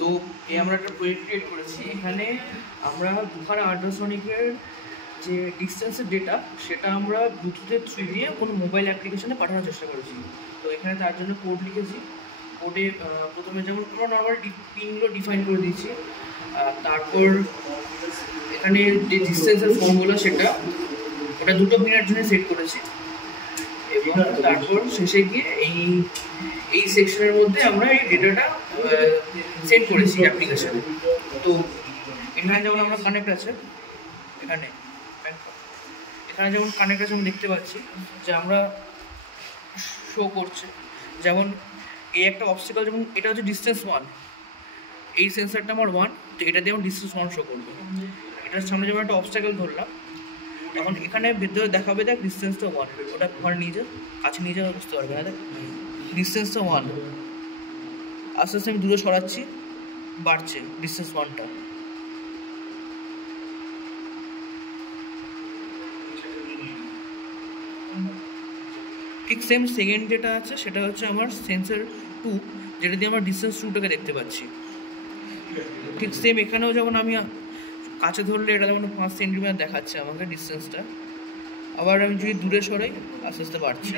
তো আমরা একটা প্রজেক্ট ক্রিয়েট করেছি। এখানে আমরা দুখানা আল্ট্রাসনিকের যে ডিস্টেন্সের ডেটা সেটা আমরা ব্লুটুথের থ্রু দিয়ে কোনো মোবাইল অ্যাপ্লিকেশনে পাঠানোর চেষ্টা করেছি। তো এখানে তার জন্য কোড লিখেছি। কোডে প্রথমে যেমন আমরা নর্মাল পিনগুলো ডিফাইন করে দিয়েছি, তারপর এখানে যে ডিস্টেন্সের ফোনগুলো ওটা 2 পিনের জন্য সেট করেছি, এবং তারপর শেষে গিয়ে এই সেকশনের মধ্যে আমরা এই ডেটাটা সেট করেছি অ্যাপ্লিকেশনে। তো এখানে যেমন আমরা কানেক্ট আছে, এখানে যেমন কানেক্ট আছে আমি দেখতে পাচ্ছি যে আমরা শো করছে, যেমন এই একটা অবস্টাকল, যেমন এটা হচ্ছে ডিস্টেন্স 1, এই সেন্সারটা আমার 1, তো এটা দিয়ে আমার ডিস্টেন্স 1 শো করবে। এটার সামনে যেমন একটা অবস্টাকল ধরলাম, তখন এখানে ভেতরে দেখাবে দেখ ডিস্টেন্সটা 1, ওটা ওখানে নিয়ে যা, কাছে নিয়ে যাওয়া বুঝতে পারবে না, দেখ ডিস্টেন্সটা 1। আস্তে আস্তে আমি দূরে সরাচ্ছি, বাড়ছে ডিস্টেন্স 1টা। ঠিক সেম সেকেন্ড যেটা আছে সেটা হচ্ছে আমার সেন্সার 2, যেটা দিয়ে আমার ডিস্টেন্স 2টাকে দেখতে পাচ্ছি। ঠিক সেম এখানেও যখন আমি কাছে ধরলে এটা যেমন 5 সেন্টিমিটার দেখাচ্ছে আমাকে ডিস্টেন্সটা, আবার আমি যদি দূরে সরাই আস্তে আস্তে বাড়ছি।